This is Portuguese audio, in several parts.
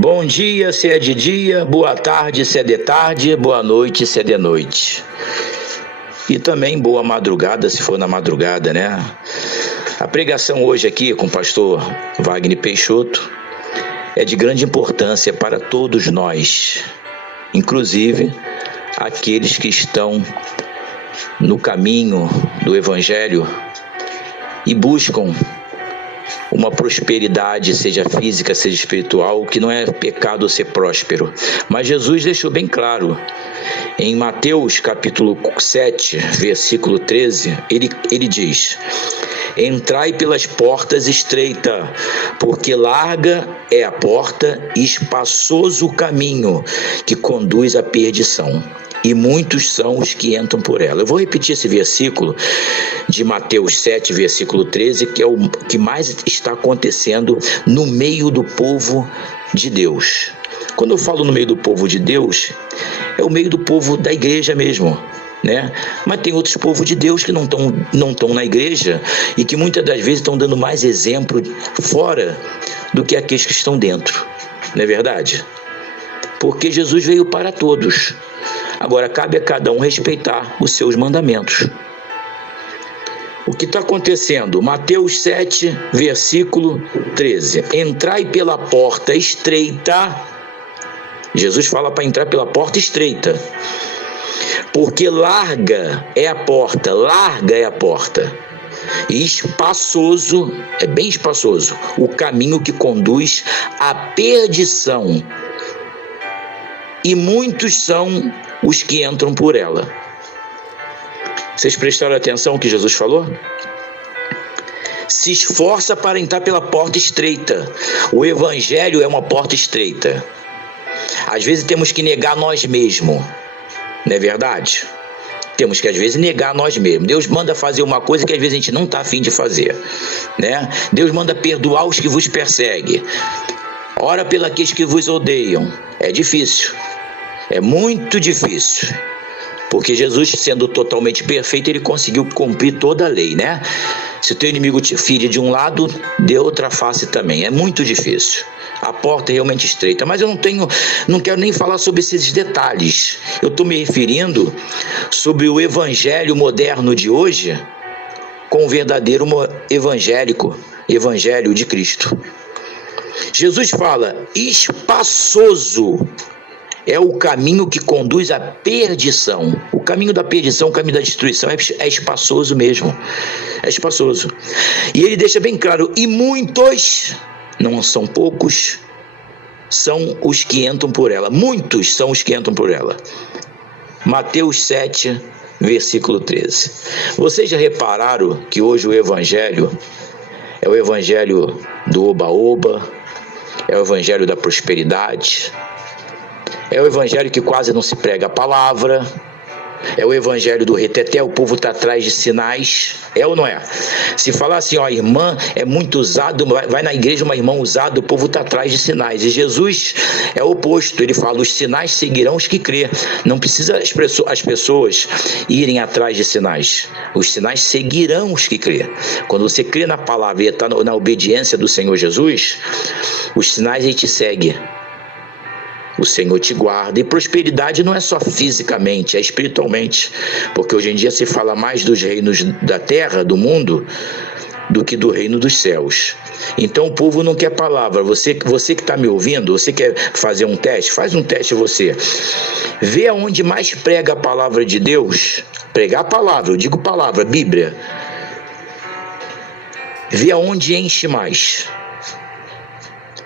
Bom dia, se é de dia, boa tarde, se é de tarde, boa noite, se é de noite. E também boa madrugada, se for na madrugada, né? A pregação hoje aqui com o pastor Wagner Peixoto é de grande importância para todos nós, inclusive aqueles que estão no caminho do Evangelho e buscam uma prosperidade, seja física, seja espiritual, que não é pecado ser próspero. Mas Jesus deixou bem claro, em Mateus capítulo 7, versículo 13, ele diz: entrai pelas portas estreitas, porque larga é a porta e espaçoso o caminho que conduz à perdição, e muitos são os que entram por ela. Eu vou repetir esse versículo de Mateus 7, versículo 13, que é o que mais está acontecendo no meio do povo de Deus. Quando eu falo no meio do povo de Deus, é o meio do povo da igreja mesmo, né? Mas tem outros povos de Deus que não estão na igreja e que muitas das vezes estão dando mais exemplo fora do que aqueles que estão dentro, não é verdade? Porque Jesus veio para todos. Agora cabe a cada um respeitar os seus mandamentos. O que está acontecendo? Mateus 7, versículo 13. Entrai pela porta estreita. Jesus fala para entrar pela porta estreita. Porque larga é a porta, e espaçoso, é bem espaçoso, o caminho que conduz à perdição. E muitos são os que entram por ela. Vocês prestaram atenção no que Jesus falou? Se esforça para entrar pela porta estreita. O Evangelho é uma porta estreita. Às vezes temos que negar nós mesmos, não é verdade? Temos que às vezes negar nós mesmos. Deus manda fazer uma coisa que às vezes a gente não está a fim de fazer, né? Deus manda perdoar os que vos perseguem. Ora pelos que vos odeiam. É difícil. É muito difícil, porque Jesus, sendo totalmente perfeito, ele conseguiu cumprir toda a lei, né? Se o teu inimigo te fere de um lado, dê outra face também. É muito difícil. A porta é realmente estreita, mas eu não quero nem falar sobre esses detalhes. Eu estou me referindo sobre o evangelho moderno de hoje com o verdadeiro evangelho de Cristo. Jesus fala: espaçoso é o caminho que conduz à perdição. O caminho da perdição, o caminho da destruição é espaçoso mesmo. É espaçoso. E ele deixa bem claro, e muitos, não são poucos, são os que entram por ela. Muitos são os que entram por ela. Mateus 7, versículo 13. Vocês já repararam que hoje o evangelho é o evangelho do oba-oba, é o evangelho da prosperidade, é o evangelho que quase não se prega a palavra, é o evangelho do reteté, o povo está atrás de sinais, é ou não é? Se falar assim, ó, a irmã é muito usada, vai na igreja uma irmã usada, o povo está atrás de sinais. E Jesus é o oposto, ele fala, os sinais seguirão os que crê. Não precisa as pessoas irem atrás de sinais, os sinais seguirão os que crê. Quando você crê na palavra e está na obediência do Senhor Jesus, os sinais aí te seguem. O Senhor te guarda. E prosperidade não é só fisicamente, é espiritualmente. Porque hoje em dia se fala mais dos reinos da terra, do mundo, do que do reino dos céus. Então o povo não quer palavra. Você que está me ouvindo, você quer fazer um teste? Faz um teste você. Vê aonde mais prega a palavra de Deus. Pregar a palavra, eu digo palavra, Bíblia. Vê aonde enche mais.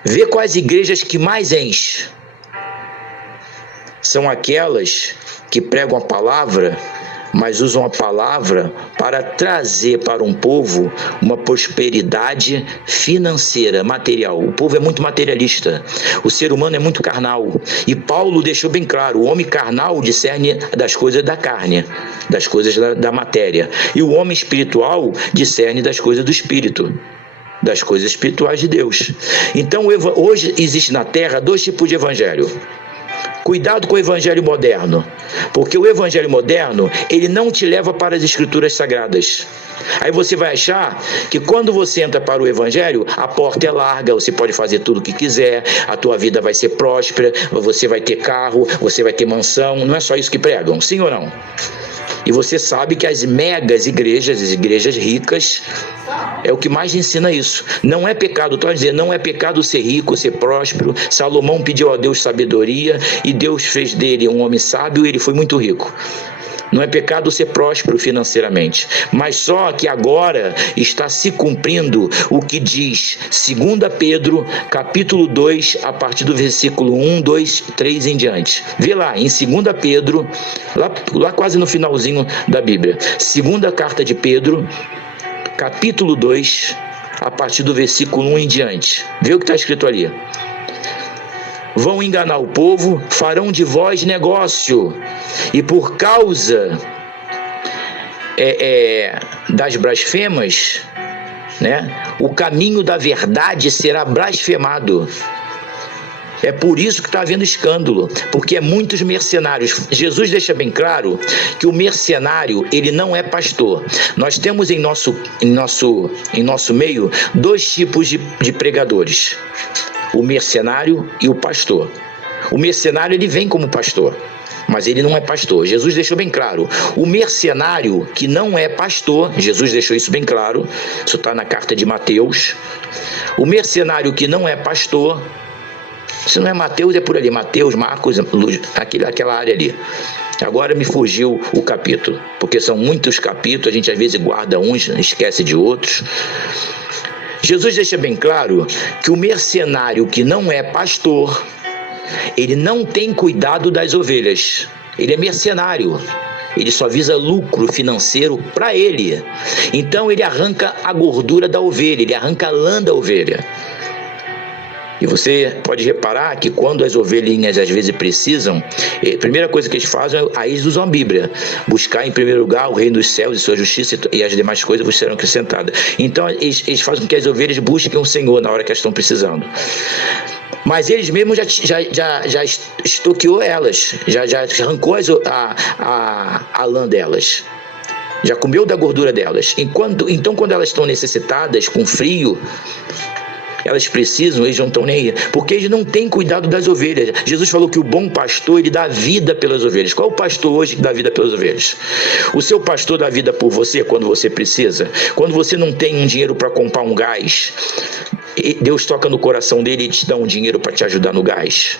Vê quais igrejas que mais enche. São aquelas que pregam a palavra, mas usam a palavra para trazer para um povo uma prosperidade financeira, material. O povo é muito materialista, o ser humano é muito carnal. E Paulo deixou bem claro, o homem carnal discerne das coisas da carne, das coisas da matéria. E o homem espiritual discerne das coisas do espírito, das coisas espirituais de Deus. Então hoje existe na terra dois tipos de evangelho. Cuidado com o evangelho moderno, porque o evangelho moderno, ele não te leva para as escrituras sagradas. Aí você vai achar que quando você entra para o evangelho, a porta é larga, você pode fazer tudo o que quiser, a tua vida vai ser próspera, você vai ter carro, você vai ter mansão. Não é só isso que pregam, sim ou não? E você sabe que as megas igrejas, as igrejas ricas, é o que mais ensina isso. Não é pecado, estou a dizer, não é pecado ser rico, ser próspero. Salomão pediu a Deus sabedoria e Deus fez dele um homem sábio e ele foi muito rico. Não é pecado ser próspero financeiramente, mas só que agora está se cumprindo o que diz 2 Pedro, capítulo 2, a partir do versículo 1, 2, 3 em diante. Vê lá, em 2 Pedro, lá quase no finalzinho da Bíblia. Segunda carta de Pedro, capítulo 2, a partir do versículo 1 em diante. Vê o que está escrito ali. Vão enganar o povo, farão de vós negócio, e por causa das blasfemas, né, o caminho da verdade será blasfemado. É por isso que está havendo escândalo, porque é muitos mercenários. Jesus deixa bem claro que o mercenário, ele não é pastor. Nós temos em nosso meio dois tipos de pregadores: o mercenário e o pastor. O mercenário, ele vem como pastor, mas ele não é pastor. Jesus deixou bem claro. O mercenário que não é pastor, Jesus deixou isso bem claro, isso está na carta de Mateus. O mercenário que não é pastor, se não é Mateus, é por ali, Mateus, Marcos, aquela área ali. Agora me fugiu o capítulo, porque são muitos capítulos, a gente às vezes guarda uns, esquece de outros. Jesus deixa bem claro que o mercenário que não é pastor, ele não tem cuidado das ovelhas. Ele é mercenário. Ele só visa lucro financeiro para ele. Então ele arranca a gordura da ovelha, ele arranca a lã da ovelha. E você pode reparar que quando as ovelhinhas às vezes precisam, a primeira coisa que eles fazem, aí eles usam a Bíblia: buscar em primeiro lugar o reino dos céus e sua justiça, e as demais coisas vos serão acrescentadas. Então eles fazem com que as ovelhas busquem o Senhor na hora que elas estão precisando. Mas eles mesmos já estoqueou elas, já arrancou a lã delas, já comeu da gordura delas. Então quando elas estão necessitadas, com frio, elas precisam, eles não estão nem aí, porque eles não têm cuidado das ovelhas. Jesus falou que o bom pastor, ele dá vida pelas ovelhas. Qual é o pastor hoje que dá vida pelas ovelhas? O seu pastor dá vida por você quando você precisa. Quando você não tem um dinheiro para comprar um gás, Deus toca no coração dele e te dá um dinheiro para te ajudar no gás.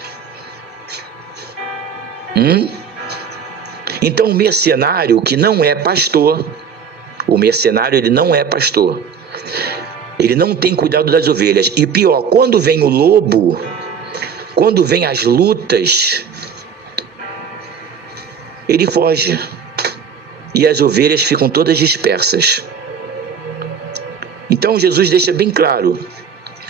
Então o mercenário que não é pastor, o mercenário, ele não é pastor, ele não tem cuidado das ovelhas. E pior, quando vem o lobo, quando vem as lutas, ele foge. E as ovelhas ficam todas dispersas. Então Jesus deixa bem claro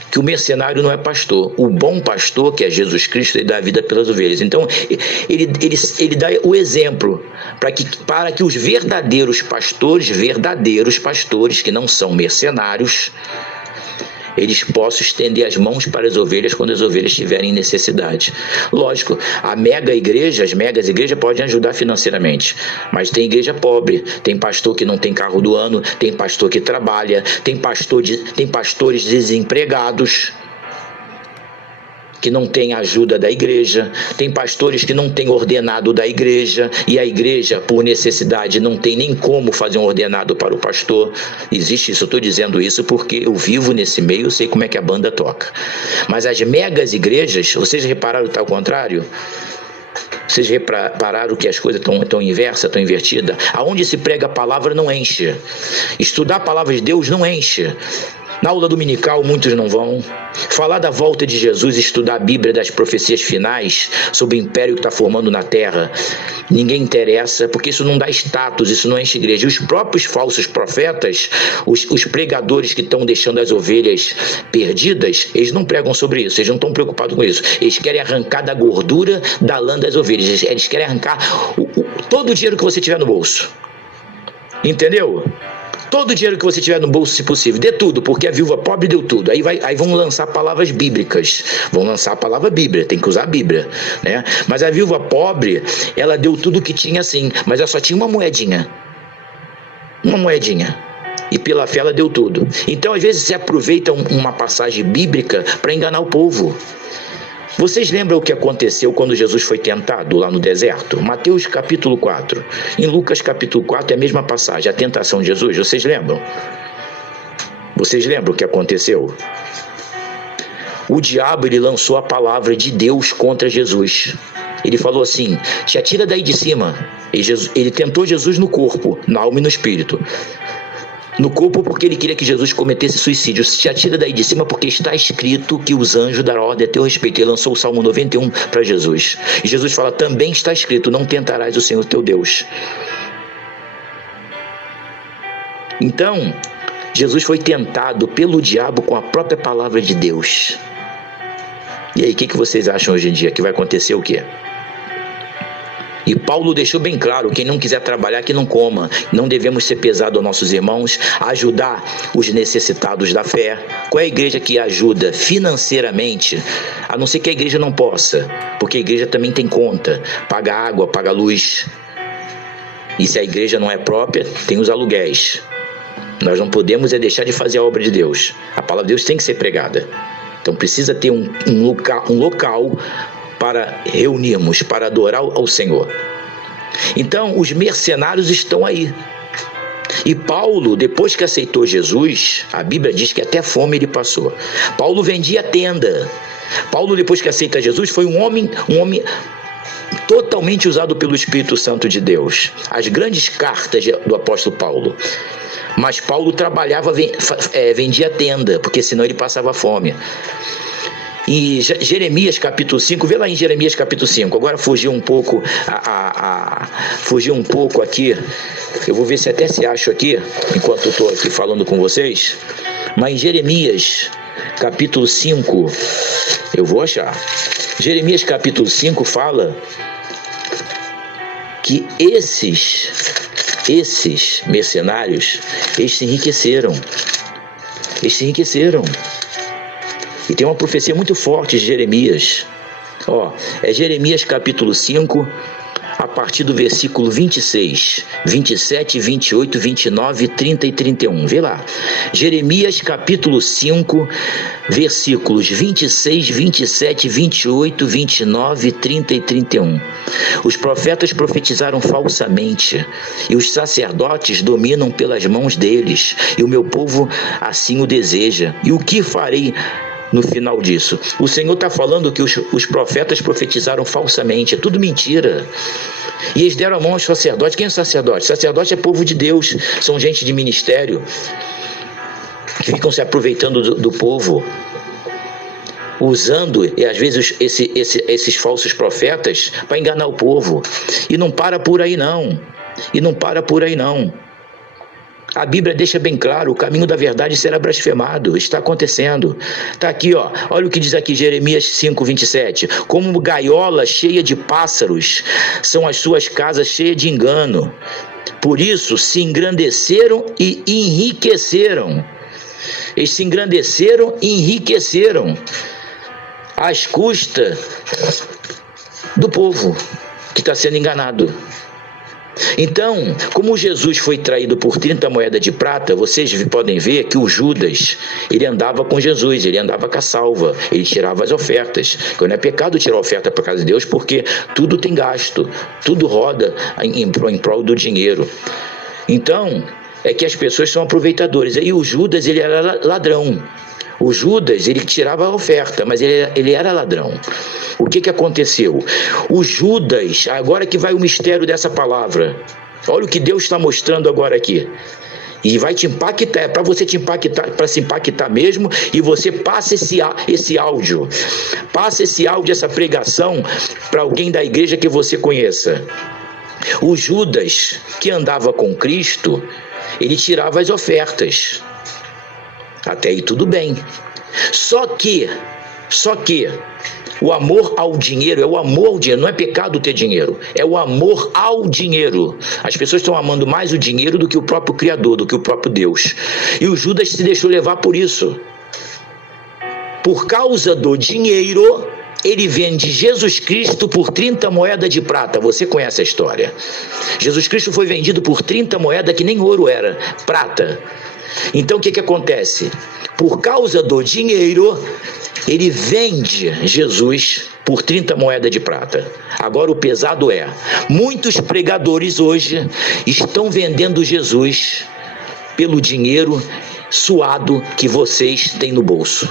que o mercenário não é pastor. O bom pastor, que é Jesus Cristo, ele dá a vida pelas ovelhas. Então ele dá o exemplo para que os verdadeiros pastores que não são mercenários, eles possam estender as mãos para as ovelhas quando as ovelhas tiverem necessidade. Lógico, as megas igrejas podem ajudar financeiramente, mas tem igreja pobre, tem pastor que não tem carro do ano, tem pastor que trabalha, tem pastores desempregados que não tem ajuda da igreja, tem pastores que não têm ordenado da igreja, e a igreja, por necessidade, não tem nem como fazer um ordenado para o pastor. Existe isso, eu estou dizendo isso porque eu vivo nesse meio, eu sei como é que a banda toca. Mas as megas igrejas, vocês repararam que está ao contrário? Vocês repararam que as coisas estão inversas, estão invertidas? Aonde se prega a palavra não enche. Estudar a palavra de Deus não enche. Na aula dominical muitos não vão. Falar da volta de Jesus, estudar a Bíblia das profecias finais sobre o império que está formando na terra, ninguém interessa, porque isso não dá status, isso não enche igreja. E os próprios falsos profetas, os pregadores que estão deixando as ovelhas perdidas, eles não pregam sobre isso, eles não estão preocupados com isso. Eles querem arrancar da gordura da lã das ovelhas, eles querem arrancar todo o dinheiro que você tiver no bolso. Entendeu? todo o dinheiro que você tiver no bolso, se possível, dê tudo, porque a viúva pobre deu tudo. Aí vão lançar palavras bíblicas, vão lançar a palavra Bíblia, tem que usar a Bíblia, né? Mas a viúva pobre, ela deu tudo que tinha sim, mas ela só tinha uma moedinha, e pela fé ela deu tudo. Então às vezes se aproveita uma passagem bíblica para enganar o povo. Vocês lembram o que aconteceu quando Jesus foi tentado lá no deserto? Mateus capítulo 4. Em Lucas capítulo 4 é a mesma passagem, a tentação de Jesus. Vocês lembram? Vocês lembram o que aconteceu? O diabo, ele lançou a palavra de Deus contra Jesus. Ele falou assim: te atira daí de cima. Ele tentou Jesus no corpo, na alma e no espírito. No corpo porque ele queria que Jesus cometesse suicídio. Se atira daí de cima porque está escrito que os anjos darão ordem a teu respeito. Ele lançou o Salmo 91 para Jesus. E Jesus fala: também está escrito, não tentarás o Senhor teu Deus. Então, Jesus foi tentado pelo diabo com a própria palavra de Deus. E aí, o que vocês acham hoje em dia? Que vai acontecer o quê? E Paulo deixou bem claro: quem não quiser trabalhar, que não coma. Não devemos ser pesados aos nossos irmãos, ajudar os necessitados da fé. Qual é a igreja que ajuda financeiramente? A não ser que a igreja não possa, porque a igreja também tem conta, paga água, paga luz. E se a igreja não é própria, tem os aluguéis. Nós não podemos deixar de fazer a obra de Deus. A palavra de Deus tem que ser pregada. Então precisa ter um local para reunirmos, para adorar ao Senhor. Então, os mercenários estão aí. E Paulo, depois que aceitou Jesus, a Bíblia diz que até fome ele passou. Paulo vendia tenda. Paulo, depois que aceita Jesus, foi um homem totalmente usado pelo Espírito Santo de Deus. As grandes cartas do apóstolo Paulo. Mas Paulo trabalhava, vendia tenda, porque senão ele passava fome. Em Jeremias capítulo 5, vê lá em Jeremias capítulo 5, agora fugiu um pouco aqui, eu vou ver se até se acho aqui, enquanto eu estou aqui falando com vocês, mas em Jeremias capítulo 5, eu vou achar, Jeremias capítulo 5 fala que esses mercenários, eles se enriqueceram. E tem uma profecia muito forte de Jeremias. É Jeremias capítulo 5, a partir do versículo 26, 27, 28, 29, 30 e 31. Vê lá. Jeremias capítulo 5, versículos 26, 27, 28, 29, 30 e 31. Os profetas profetizaram falsamente, e os sacerdotes dominam pelas mãos deles, e o meu povo assim o deseja. E o que farei no final disso? O Senhor está falando que os profetas profetizaram falsamente, é tudo mentira. E eles deram a mão aos sacerdotes. Quem é sacerdote? Sacerdote é povo de Deus, são gente de ministério, que ficam se aproveitando do povo, usando, e às vezes, esses falsos profetas para enganar o povo. E não para por aí não. A Bíblia deixa bem claro: o caminho da verdade será blasfemado. Está acontecendo. Está aqui, olha o que diz aqui Jeremias 5, 27. Como gaiola cheia de pássaros são as suas casas cheias de engano. Por isso se engrandeceram e enriqueceram. Eles se engrandeceram e enriqueceram às custas do povo que está sendo enganado. Então, como Jesus foi traído por 30 moedas de prata, vocês podem ver que o Judas, ele andava com Jesus, ele andava com a salva, ele tirava as ofertas. Não é pecado tirar oferta para a casa de Deus, porque tudo tem gasto, tudo roda em prol do dinheiro. Então, é que as pessoas são aproveitadoras. E o Judas, ele era ladrão. O Judas, ele tirava a oferta, mas ele era ladrão. O que aconteceu? O Judas, agora que vai o mistério dessa palavra, olha o que Deus está mostrando agora aqui. E vai te impactar, é para você te impactar, para se impactar mesmo, e você passa esse áudio, essa pregação para alguém da igreja que você conheça. O Judas, que andava com Cristo, ele tirava as ofertas. Até aí tudo bem. Só que O amor ao dinheiro é o amor ao dinheiro, não é pecado ter dinheiro, é o amor ao dinheiro. As pessoas estão amando mais o dinheiro do que o próprio Criador, do que o próprio Deus. E o Judas se deixou levar por isso. Por causa do dinheiro, ele vende Jesus Cristo por 30 moedas de prata. Você conhece a história. Jesus Cristo foi vendido por 30 moedas que nem ouro era, prata. Então o que acontece? Por causa do dinheiro, ele vende Jesus por 30 moedas de prata. Agora o pesado é, muitos pregadores hoje estão vendendo Jesus pelo dinheiro suado que vocês têm no bolso.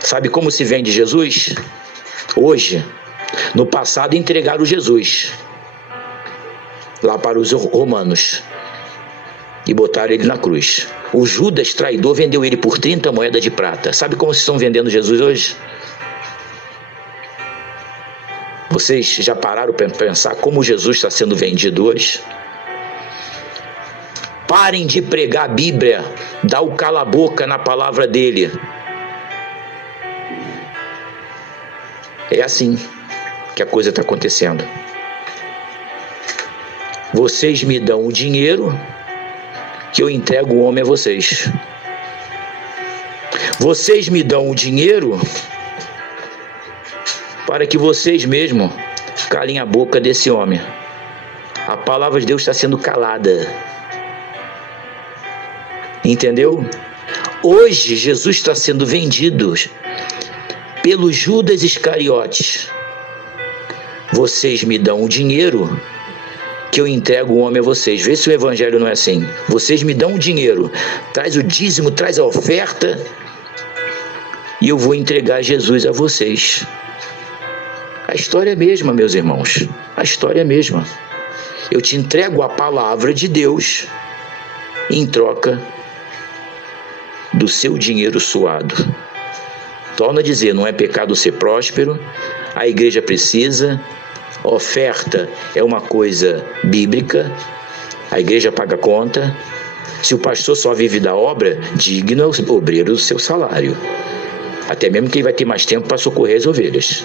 Sabe como se vende Jesus? Hoje, no passado entregaram Jesus lá para os romanos e botaram ele na cruz. O Judas traidor vendeu ele por 30 moedas de prata. Sabe como vocês estão vendendo Jesus hoje? Vocês já pararam para pensar como Jesus está sendo vendido hoje? Parem de pregar a Bíblia, dá o cala-boca na palavra dele. É assim que a coisa está acontecendo. Vocês me dão o dinheiro que eu entrego o homem a vocês. Vocês me dão o dinheiro para que vocês mesmos calem a boca desse homem. A palavra de Deus está sendo calada. Entendeu? Hoje Jesus está sendo vendido pelo Judas Iscariotes. Vocês me dão o dinheiro que eu entrego o homem a vocês. Vê se o evangelho não é assim. Vocês me dão o dinheiro, traz o dízimo, traz a oferta, e eu vou entregar Jesus a vocês. A história é a mesma, meus irmãos. A história é a mesma. Eu te entrego a palavra de Deus em troca do seu dinheiro suado. Torna a dizer, não é pecado ser próspero, a igreja precisa, oferta é uma coisa bíblica, a igreja paga conta. Se o pastor só vive da obra, digno é o obreiro do seu salário. Até mesmo que ele vai ter mais tempo para socorrer as ovelhas.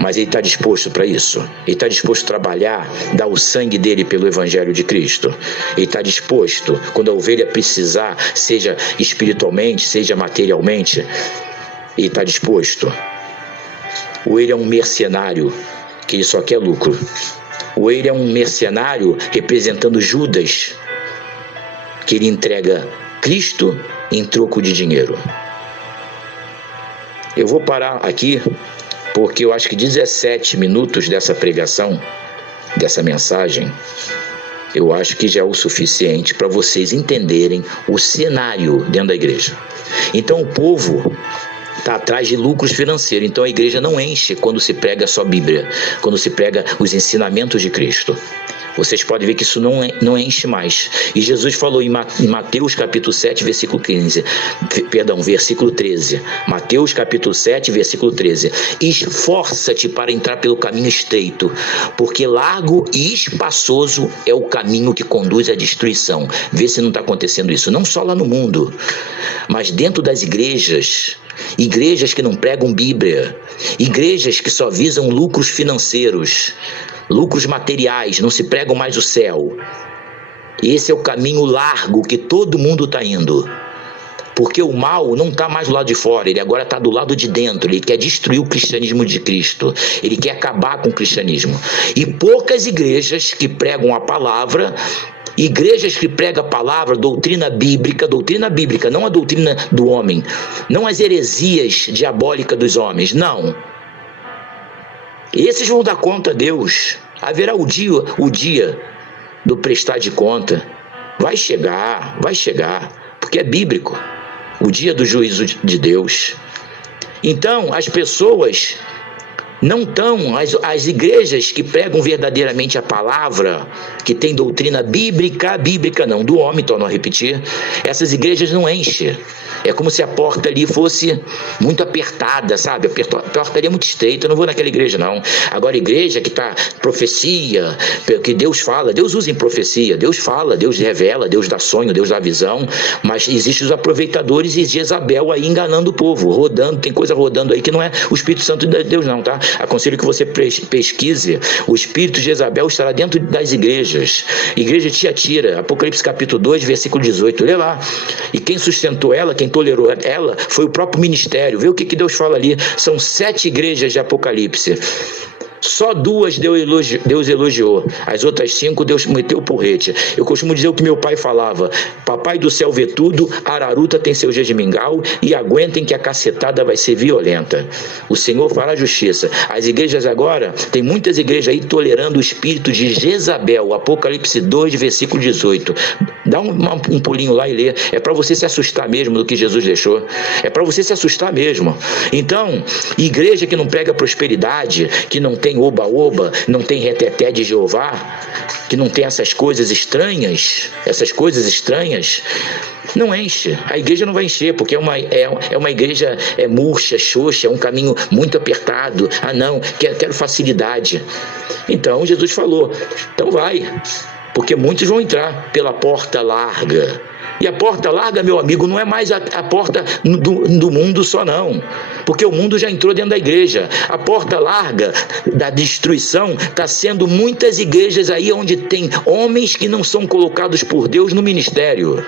Mas ele está disposto para isso. Ele está disposto a trabalhar, dar o sangue dele pelo Evangelho de Cristo. Ele está disposto, quando a ovelha precisar, seja espiritualmente, seja materialmente, ele está disposto. Ou ele é um mercenário, que ele só quer lucro. Ou ele é um mercenário representando Judas, que ele entrega Cristo em troco de dinheiro. Eu vou parar aqui, porque eu acho que 17 minutos dessa pregação, dessa mensagem, eu acho que já é o suficiente para vocês entenderem o cenário dentro da igreja. Então o povo está atrás de lucros financeiros, então a igreja não enche quando se prega só Bíblia, quando se prega os ensinamentos de Cristo. Vocês podem ver que isso não enche mais. E Jesus falou em Mateus capítulo 7, versículo 13. Mateus capítulo 7, versículo 13. Esforça-te para entrar pelo caminho estreito, porque largo e espaçoso é o caminho que conduz à destruição. Vê se não está acontecendo isso, não só lá no mundo, mas dentro das igrejas. Igrejas que não pregam Bíblia, igrejas que só visam lucros financeiros, lucros materiais, não se pregam mais o céu. Esse é o caminho largo que todo mundo está indo, porque o mal não está mais do lado de fora, ele agora está do lado de dentro. Ele quer destruir o cristianismo de Cristo, ele quer acabar com o cristianismo. E poucas igrejas que pregam a palavra, igrejas que pregam a palavra, doutrina bíblica, não a doutrina do homem, não as heresias diabólicas dos homens, não. Esses vão dar conta a Deus. Haverá o dia do prestar de conta. Vai chegar, porque é bíblico. O dia do juízo de Deus. Então, as pessoas Não estão as igrejas que pregam verdadeiramente a palavra, que tem doutrina bíblica não, do homem, torno a repetir, essas igrejas não enchem. É como se a porta ali fosse muito apertada, sabe? A porta ali é muito estreita, eu não vou naquela igreja não. Agora, igreja que está profecia, que Deus fala, Deus usa em profecia, Deus fala, Deus revela, Deus dá sonho, Deus dá visão, mas existem os aproveitadores e Jezabel aí enganando o povo, rodando, tem coisa rodando aí que não é o Espírito Santo de Deus não, tá? Aconselho que você pesquise, o espírito de Jezabel estará dentro das igrejas. Igreja de Tiatira, Apocalipse capítulo 2, versículo 18, lê lá. E quem sustentou ela, quem tolerou ela, foi o próprio ministério. Vê o que Deus fala ali. São 7 igrejas de Apocalipse. Só 2 Deus elogiou, as outras 5 Deus meteu o porrete. Eu costumo dizer o que meu pai falava: papai do céu vê tudo, Araruta tem seu gesmingal e aguentem que a cacetada vai ser violenta. O Senhor fará justiça. As igrejas agora, tem muitas igrejas aí tolerando o espírito de Jezabel, Apocalipse 2, versículo 18. Dá um pulinho lá e lê. É para você se assustar mesmo do que Jesus deixou. É para você se assustar mesmo. Então, igreja que não prega prosperidade, que não tem oba-oba, não tem reteté de Jeová, que não tem essas coisas estranhas, não enche. A igreja não vai encher, porque é uma igreja murcha, xoxa, é um caminho muito apertado. Ah não, quero facilidade. Então Jesus falou, então vai, porque muitos vão entrar pela porta larga. E a porta larga, meu amigo, não é mais a porta do mundo só não, porque o mundo já entrou dentro da igreja. A porta larga da destruição está sendo muitas igrejas aí onde tem homens que não são colocados por Deus no ministério.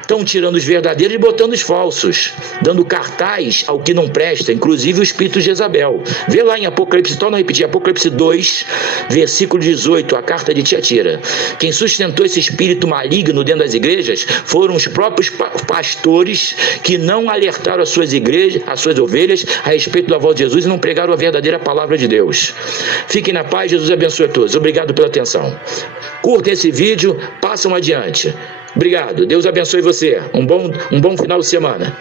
Estão tirando os verdadeiros e botando os falsos, dando cartaz ao que não presta, inclusive o espírito de Jezabel. Vê lá em Apocalipse, torna a repetir, Apocalipse 2, versículo 18, a carta de Tiatira. Quem sustentou esse espírito maligno dentro das igrejas foram os próprios pastores que não alertaram as suas igrejas, as suas ovelhas a respeito da voz de Jesus e não pregaram a verdadeira palavra de Deus. Fiquem na paz, Jesus abençoe a todos. Obrigado pela atenção. Curtem esse vídeo, passam adiante. Obrigado, Deus abençoe você. Um bom final de semana.